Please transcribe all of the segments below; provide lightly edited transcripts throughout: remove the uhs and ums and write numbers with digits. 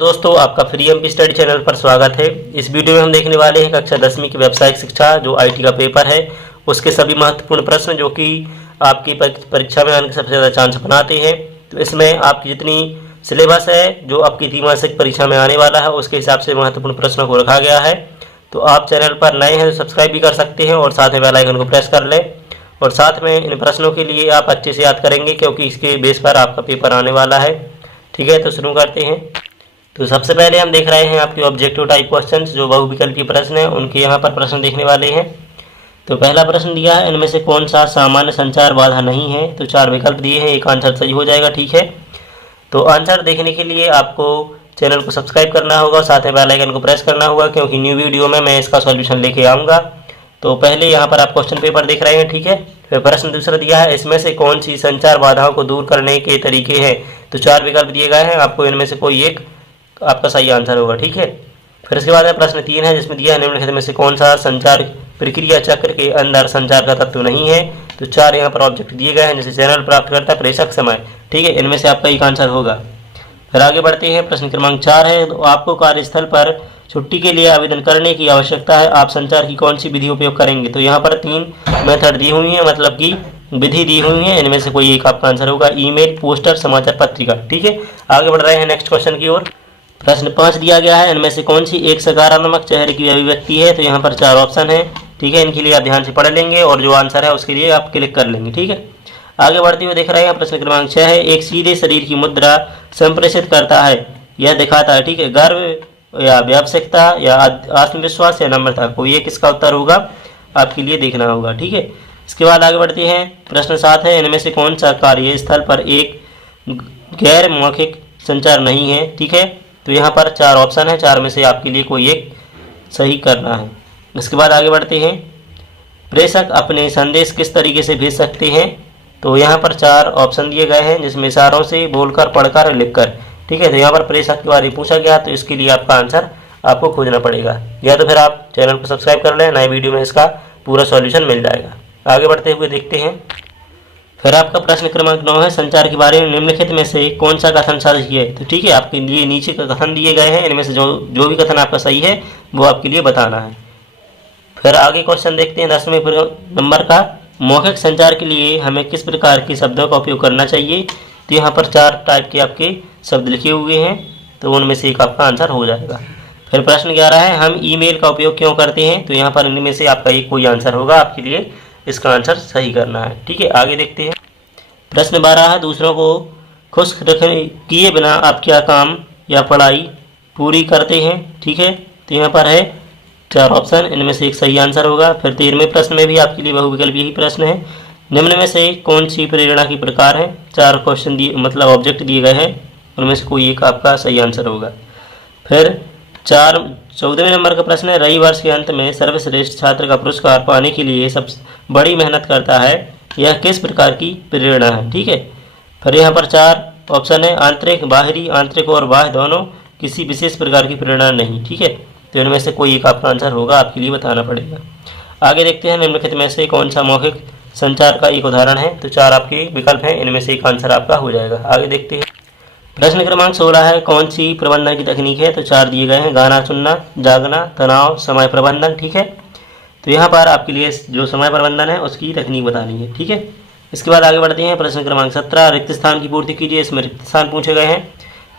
दोस्तों आपका free MP study channel पर स्वागत है। इस वीडियो में हम देखने वाले हैं कक्षा 10वीं की व्यावसायिक शिक्षा जो आईटी का पेपर है उसके सभी महत्वपूर्ण प्रश्न जो कि आपकी परीक्षा में आने के सबसे ज़्यादा चांस बनाते हैं। तो इसमें आपकी जितनी सिलेबस है जो आपकी द्विमासिक परीक्षा में आने वाला है उसके हिसाब से महत्वपूर्ण प्रश्नों को रखा गया है। तो आप चैनल पर नए हैं तो सब्सक्राइब भी कर सकते हैं और साथ में बेल आइकन को प्रेस कर लें। और साथ में इन प्रश्नों के लिए आप अच्छे से याद करेंगे क्योंकि इसके बेस पर आपका पेपर आने वाला है। ठीक है, तो शुरू करते हैं। तो सबसे पहले हम देख रहे हैं आपके ऑब्जेक्टिव टाइप क्वेश्चंस जो बहुविकल्पीय प्रश्न हैं उनके यहाँ पर प्रश्न देखने वाले हैं। तो पहला प्रश्न दिया है इनमें से कौन सा सामान्य संचार बाधा नहीं है। तो 4 विकल्प दिए हैं, एक आंसर सही हो जाएगा। ठीक है, तो आंसर देखने के लिए आपको चैनल को सब्सक्राइब करना होगा, साथ में बेल आइकन को प्रेस करना होगा क्योंकि न्यू वीडियो में मैं इसका सॉल्यूशन लेके आऊँगा। तो पहले यहाँ पर आप क्वेश्चन पेपर देख रहे हैं। ठीक है, फिर प्रश्न दूसरा दिया है इसमें से कौन सी संचार बाधाओं को दूर करने के तरीके हैं। तो 4 विकल्प दिए गए हैं, आपको इनमें से कोई एक आपका सही आंसर होगा। ठीक है, फिर इसके बाद प्रश्न 3 है जिसमें दिया है निम्नलिखित में से कौन सा संचार प्रक्रिया चक्र के अंदर संचार का तत्व नहीं है। तो 4 यहाँ पर ऑब्जेक्ट दिए गए हैं जैसे चैनल, प्राप्तकर्ता, प्रेषक, समय। ठीक है, इनमें से आपका एक आंसर होगा। फिर आगे बढ़ते हैं, प्रश्न क्रमांक 4 है तो आपको कार्यस्थल पर छुट्टी के लिए आवेदन करने की आवश्यकता है, आप संचार की कौन सी विधि उपयोग करेंगे। तो यहाँ पर 3 मेथड दी हुई है, मतलब कि विधि दी हुई है, इनमें से कोई एक आपका आंसर होगा। ईमेल, पोस्टर, समाचार पत्रिका। ठीक है, आगे बढ़ रहे हैं नेक्स्ट क्वेश्चन की ओर। प्रश्न 5 दिया गया है इनमें से कौन सी एक सकारात्मक चेहरे की अभिव्यक्ति है। तो यहाँ पर 4 ऑप्शन है। ठीक है, इनके लिए आप ध्यान से पढ़ लेंगे और जो आंसर है उसके लिए आप क्लिक कर लेंगे। ठीक है, आगे बढ़ते हुए देख रहे हैं प्रश्न क्रमांक 6 है एक सीधे शरीर की मुद्रा संप्रेषित करता है, यह दिखाता है। ठीक है, गर्व या व्यावसायिकता या आत्मविश्वास या नम्रता, कोई एक इसका उत्तर होगा, आपके लिए देखना होगा। ठीक है, इसके बाद आगे बढ़ते हैं, प्रश्न 7 है इनमें से कौन सा कार्यस्थल पर एक गैर मौखिक संचार नहीं है। ठीक है, तो यहाँ पर 4 ऑप्शन है, 4 में से आपके लिए कोई एक सही करना है। इसके बाद आगे बढ़ते हैं, प्रेषक अपने संदेश किस तरीके से भेज सकते हैं। तो यहाँ पर 4 ऑप्शन दिए गए हैं जिसमें इशारों से, बोलकर, पढ़कर और लिखकर। ठीक है, तो यहाँ पर प्रेषक के बारे में पूछा गया तो इसके लिए आपका आंसर आपको खोजना पड़ेगा, या तो फिर आप चैनल को सब्सक्राइब कर लें, नए वीडियो में इसका पूरा सॉल्यूशन मिल जाएगा। आगे बढ़ते हुए देखते हैं, फिर आपका प्रश्न क्रमांक 9 है संचार के बारे में निम्नलिखित में से कौन सा कथन सही है। तो ठीक है, आपके लिए नीचे का कथन दिए गए हैं, इनमें से जो भी कथन आपका सही है वो आपके लिए बताना है। फिर आगे क्वेश्चन देखते हैं 10वें नंबर का, मौखिक संचार के लिए हमें किस प्रकार के शब्दों का उपयोग करना चाहिए। तो यहाँ पर 4 टाइप के आपके शब्द लिखे हुए हैं, तो उनमें से एक आपका आंसर हो जाएगा। फिर प्रश्न 11 है हम ईमेल का उपयोग क्यों करते हैं। तो यहाँ पर इनमें से आपका एक कोई आंसर होगा, आपके लिए इसका आंसर सही करना है। ठीक है, आगे देखते हैं, प्रश्न 12 है दूसरों को खुश रखने किए बिना आप क्या काम या पढ़ाई पूरी करते हैं। ठीक है, तो यहाँ पर है 4 ऑप्शन, इनमें से एक सही आंसर होगा। फिर 13वें प्रश्न में भी आपके लिए बहुविकल्पीय ही प्रश्न है, निम्न में से कौन सी प्रेरणा की प्रकार है। 4 क्वेश्चन दिए, मतलब ऑब्जेक्ट दिए गए हैं, उनमें से कोई एक आपका सही आंसर होगा। फिर 14वें नंबर का प्रश्न है रवि वर्ष के अंत में सर्वश्रेष्ठ छात्र का पुरस्कार पाने के लिए सबसे बड़ी मेहनत करता है, यह किस प्रकार की प्रेरणा है। ठीक है, फिर यहाँ पर 4 ऑप्शन है आंतरिक, बाहरी, आंतरिक और बाह्य दोनों, किसी विशेष प्रकार की प्रेरणा नहीं। ठीक है, तो इनमें से कोई एक आपका आंसर होगा, आपके लिए बताना पड़ेगा। आगे देखते हैं निम्नलिखित में से कौन सा मौखिक संचार का एक उदाहरण है। तो 4 आपके विकल्प हैं, इनमें से एक आंसर आपका हो जाएगा। आगे देखते हैं, प्रश्न क्रमांक 16 है कौन सी प्रबंधन की तकनीक है। तो 4 दिए गए हैं, गाना सुनना, जागना, तनाव, समय प्रबंधन। ठीक है, तो यहाँ पर आपके लिए जो समय प्रबंधन है उसकी तकनीक बतानी है। ठीक है, इसके बाद आगे बढ़ते हैं, प्रश्न क्रमांक 17 रिक्त स्थान की पूर्ति कीजिए। इसमें रिक्त स्थान पूछे गए हैं,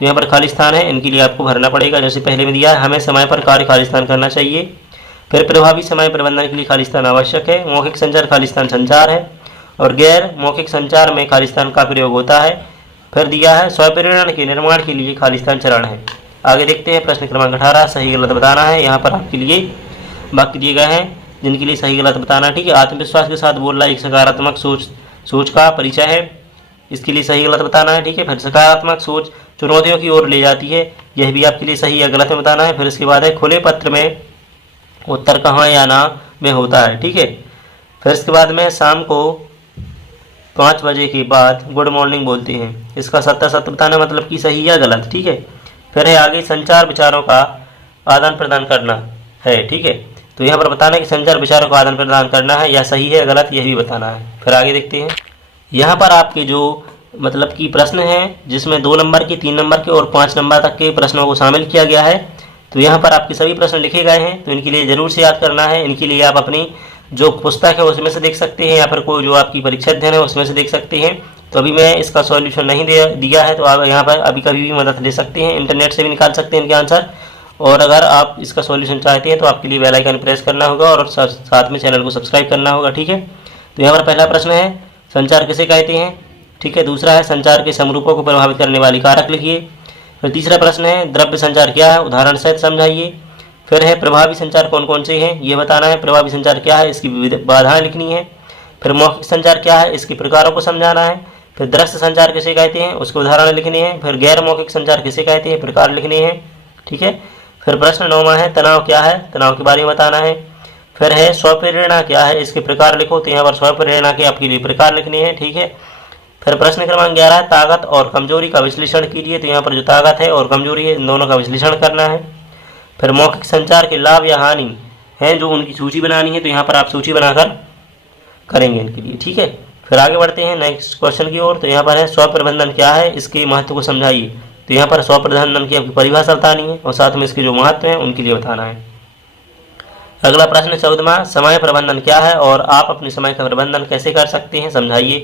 तो यहाँ पर खाली स्थान है, इनके लिए आपको भरना पड़ेगा। जैसे पहले में दिया है हमें समय पर कार्य खाली स्थान करना चाहिए। फिर प्रभावी समय प्रबंधन के लिए खाली स्थान आवश्यक है। मौखिक संचार खाली स्थान संचार है, और गैर मौखिक संचार में खाली स्थान का प्रयोग होता है। फिर दिया है स्वप्रेरणा के निर्माण के लिए खाली स्थान चरण है। आगे देखते हैं, प्रश्न क्रमांक 18 सही गलत बताना है। यहाँ पर आपके लिए वाक्य दिए गए हैं जिनके लिए सही गलत बताना है। ठीक है, आत्मविश्वास के साथ बोलना एक सकारात्मक सोच का परिचय है, इसके लिए सही गलत बताना है। ठीक है, फिर सकारात्मक सोच चुनौतियों की ओर ले जाती है, यह भी आपके लिए सही या गलत में बताना है। फिर इसके बाद है खुले पत्र में उत्तर कहाँ या ना में होता है। ठीक है, फिर इसके बाद में शाम को 5 बजे के बाद गुड मॉर्निंग बोलते हैं, इसका सत्य सत्य बताना, मतलब कि सही या गलत। ठीक है, फिर है आगे संचार विचारों का आदान प्रदान करना है। ठीक है, तो यहाँ पर बताना है कि संचार विचारों का आदान प्रदान करना है, या सही है गलत, यह भी बताना है। फिर आगे देखते हैं, यहाँ पर आपके जो मतलब कि प्रश्न हैं जिसमें 2 नंबर के, 3 नंबर के और 5 नंबर तक के प्रश्नों को शामिल किया गया है। तो यहाँ पर आपके सभी प्रश्न लिखे गए हैं, तो इनके लिए ज़रूर से याद करना है। इनके लिए आप अपनी जो पुस्तक है उसमें से देख सकते हैं या फिर कोई जो आपकी परीक्षा अध्ययन है उसमें से देख सकते हैं। तो अभी मैं इसका सॉल्यूशन नहीं दिया है, तो आप यहाँ पर अभी कभी भी मदद ले सकते हैं, इंटरनेट से भी निकाल सकते हैं इनके आंसर। और अगर आप इसका सॉल्यूशन चाहते हैं तो आपके लिए बेल आइकन प्रेस करना होगा और साथ में चैनल को सब्सक्राइब करना होगा, ठीक है। तो यहाँ पर पहला प्रश्न है, संचार किसे कहते हैं, ठीक है। दूसरा है, संचार के समरूपों को प्रभावित करने वाली कारक लिखिए। फिर तीसरा प्रश्न है, द्रव्य संचार क्या है, उदाहरण सहित समझाइए। फिर है, प्रभावी संचार कौन कौन से हैं, ये बताना है। प्रभावी संचार क्या है, इसकी विविध बाधाएं लिखनी है। फिर मौखिक संचार क्या है, इसके प्रकारों को समझाना है। फिर दृश्य संचार किसे कहते हैं, उसके उदाहरण लिखने हैं। फिर गैर मौखिक संचार किसे कहते हैं, प्रकार लिखने हैं, ठीक है। फिर प्रश्न 9वां है, तनाव क्या है, तनाव के बारे में बताना है। फिर है, स्वप्रेरणा क्या है, इसके प्रकार लिखो। तो यहाँ पर स्वप्रेरणा के आपके लिए प्रकार लिखने हैं, ठीक है। फिर प्रश्न क्रमांक 11 है, ताकत और कमजोरी का विश्लेषण कीजिए। तो यहाँ पर जो ताकत है और कमजोरी है इन दोनों का विश्लेषण करना है। फिर मौखिक संचार के लाभ या हानि हैं जो उनकी सूची बनानी है, तो यहाँ पर आप सूची बनाकर करेंगे इनके लिए, ठीक है। फिर आगे बढ़ते हैं नेक्स्ट क्वेश्चन की ओर। तो यहाँ पर है, स्वप्रबंधन क्या है, इसके महत्व को समझाइए। तो यहाँ पर स्वप्रबंधन की आपकी परिभाषा बतानी है और साथ में इसके जो महत्व हैं उनके लिए बताना है। अगला प्रश्न 14वां, समय प्रबंधन क्या है और आप अपने समय का प्रबंधन कैसे कर सकते हैं, समझाइए।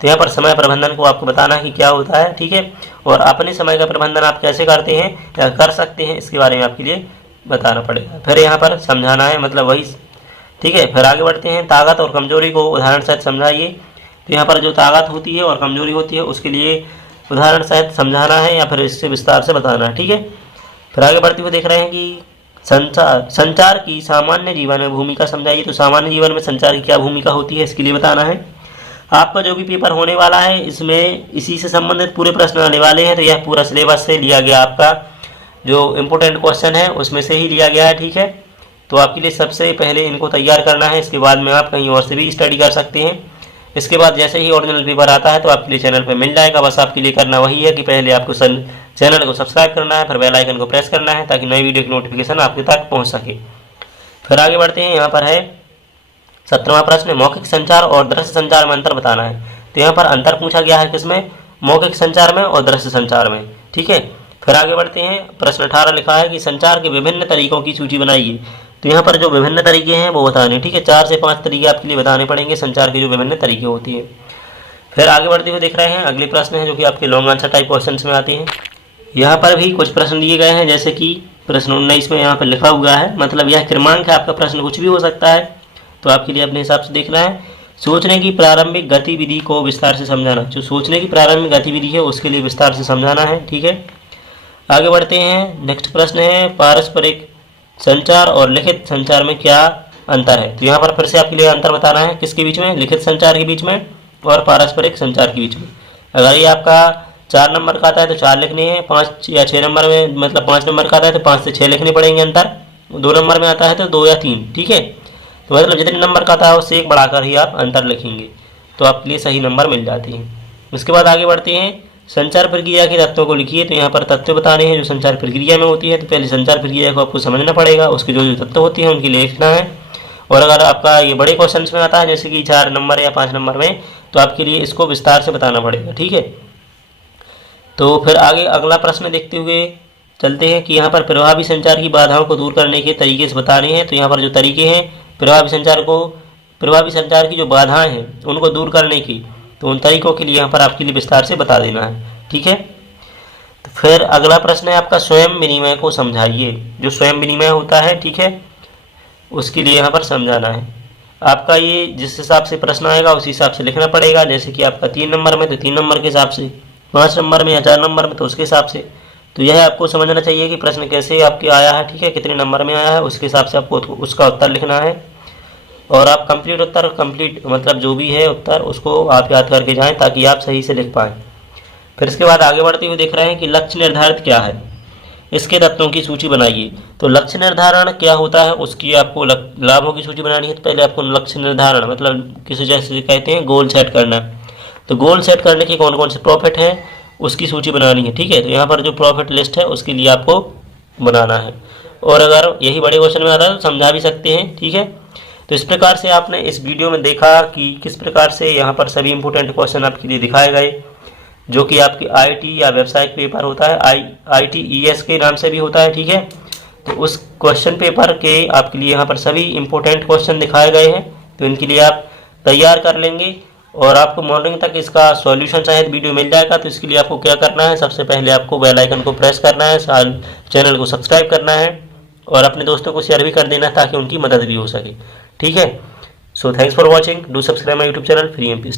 तो यहाँ पर समय प्रबंधन को आपको बताना है कि क्या होता है, ठीक है। और अपने समय का प्रबंधन आप कैसे करते हैं या कर सकते हैं, इसके बारे में आपके लिए बताना पड़ेगा। फिर यहाँ पर समझाना है, मतलब वही, ठीक है। फिर आगे बढ़ते हैं, ताकत और कमजोरी को उदाहरण सहित समझाइए। तो यहाँ पर जो ताकत होती है और कमजोरी होती है उसके लिए उदाहरण सहित समझाना है या फिर इससे विस्तार से बताना है, ठीक है। फिर आगे बढ़ते हुए देख रहे हैं कि संचार की सामान्य जीवन में भूमिका समझाइए। तो सामान्य जीवन में संचार की क्या भूमिका होती है, इसके लिए बताना है। आपका जो भी पेपर होने वाला है इसमें इसी से संबंधित पूरे प्रश्न आने वाले हैं, तो यह पूरा सिलेबस से लिया गया, आपका जो इम्पोर्टेंट क्वेश्चन है उसमें से ही लिया गया है, ठीक है। तो आपके लिए सबसे पहले इनको तैयार करना है, इसके बाद में आप कहीं और से भी स्टडी कर सकते हैं। इसके बाद जैसे ही ओरिजिनल पेपर आता है तो आपके लिए चैनल पर मिल जाएगा। बस आपके लिए करना वही है कि पहले आपको चैनल को सब्सक्राइब करना है, फिर बेल आइकन को प्रेस करना है ताकि नई वीडियो की नोटिफिकेशन आपके तक पहुँच सके। फिर आगे बढ़ते हैं, यहाँ पर है 17वां प्रश्न, मौखिक संचार और दृश्य संचार में अंतर बताना है। तो यहाँ पर अंतर पूछा गया है किसमें, मौखिक संचार में और दृश्य संचार में, ठीक है। फिर आगे बढ़ते हैं, प्रश्न 18 लिखा है कि संचार के विभिन्न तरीकों की सूची बनाइए। तो यहाँ पर जो विभिन्न तरीके हैं वो बताने, ठीक है। 4 से 5 तरीके आपके लिए बताने पड़ेंगे संचार के जो विभिन्न तरीके होती हैं। फिर आगे बढ़ते हुए देख रहे हैं अगले प्रश्न है जो कि आपके लॉन्ग आंसर टाइप क्वेश्चन में आते हैं। यहाँ पर भी कुछ प्रश्न दिए गए हैं, जैसे कि प्रश्न 19 में यहाँ पर लिखा हुआ है, मतलब यह क्रमांक है, आपका प्रश्न कुछ भी हो सकता है, तो आपके लिए अपने हिसाब से देखना है। सोचने की प्रारंभिक गतिविधि को विस्तार से समझाना, जो सोचने की प्रारंभिक गतिविधि है उसके लिए विस्तार से समझाना है, ठीक है। आगे बढ़ते हैं, नेक्स्ट प्रश्न है, पारस्परिक संचार और लिखित संचार में क्या अंतर है। तो यहाँ पर फिर से आपके लिए अंतर बताना है, किसके बीच में, लिखित संचार के बीच में और पारस्परिक संचार के बीच में। अगर ये आपका 4 नंबर का आता है तो 4 लिखने हैं, 5 या 6 नंबर में, मतलब 5 नंबर का आता है तो 5 से 6 लिखने पड़ेंगे अंतर। 2 नंबर में आता है तो 2 या 3, ठीक है। तो मतलब जितने नंबर का आता है उससे 1 बढ़ाकर ही आप अंतर लिखेंगे तो आपके लिए सही नंबर मिल जाते हैं। उसके बाद आगे बढ़ते हैं, संचार प्रक्रिया के तत्वों को लिखिए। तो यहाँ पर तत्व बताने हैं जो संचार प्रक्रिया में होती है। तो पहले संचार प्रक्रिया को आपको समझना पड़ेगा, उसके जो तत्व होते हैं उनके लिए लिखना है। और अगर आपका ये बड़े क्वेश्चन में आता है जैसे कि 4 नंबर या 5 नंबर में, तो आपके लिए इसको विस्तार से बताना पड़ेगा, ठीक है। तो फिर आगे अगला प्रश्न देखते हुए चलते हैं कि यहाँ पर प्रभावी संचार की बाधाओं को दूर करने के तरीके से बताने हैं। तो यहाँ पर जो तरीके हैं प्रभावी संचार की जो बाधाएं हैं उनको दूर करने की, तो उन तरीकों के लिए यहाँ पर आपके लिए विस्तार से बता देना है, ठीक है। तो फिर अगला प्रश्न है आपका, स्वयं विनिमय को समझाइए। जो स्वयं विनिमय होता है, ठीक है, उसके लिए यहाँ पर समझाना है। आपका ये जिस हिसाब से प्रश्न आएगा उस हिसाब से लिखना पड़ेगा, जैसे कि आपका 3 नंबर में तो 3 नंबर के हिसाब से, 5 नंबर में या 4 नंबर में तो उसके हिसाब से। तो यह आपको समझना चाहिए कि प्रश्न कैसे आपके आया है, ठीक है, कितने नंबर में आया है, उसके हिसाब से आपको उसका उत्तर लिखना है। और आप कंप्लीट मतलब जो भी है उत्तर उसको आप याद करके जाएं ताकि आप सही से लिख पाएँ। फिर इसके बाद आगे बढ़ते हुए देख रहे हैं कि लक्ष्य निर्धारित क्या है, इसके तत्वों की सूची बनाइए। तो लक्ष्य निर्धारण क्या होता है उसकी आपको लाभों की सूची बनानी है। तो पहले आपको लक्ष्य निर्धारण मतलब किसी जैसे कहते हैं गोल सेट करना। तो गोल सेट करने के कौन कौन से प्रॉफिट हैं उसकी सूची बनानी है, ठीक है। तो यहाँ पर जो प्रॉफिट लिस्ट है उसके लिए आपको बनाना है। और अगर यही बड़े क्वेश्चन में आता है तो समझा भी सकते हैं, ठीक है। तो इस प्रकार से आपने इस वीडियो में देखा कि किस प्रकार से यहाँ पर सभी इंपॉर्टेंट क्वेश्चन आपके लिए दिखाए गए। जो कि आपकी आईटी या व्यावसायिक पेपर होता है, IITES के नाम से भी होता है, ठीक है। तो उस क्वेश्चन पेपर के आपके लिए यहाँ पर सभी इंपॉर्टेंट क्वेश्चन दिखाए गए हैं, तो इनके लिए आप तैयार कर लेंगे और आपको मॉर्निंग तक इसका सॉल्यूशन शायद वीडियो मिल जाएगा। तो इसके लिए आपको क्या करना है, सबसे पहले आपको बेल आइकन को प्रेस करना है, चैनल को सब्सक्राइब करना है और अपने दोस्तों को शेयर भी कर देना ताकि उनकी मदद भी हो सके, ठीक है। So thanks for watching, do subscribe my YouTube channel free MP.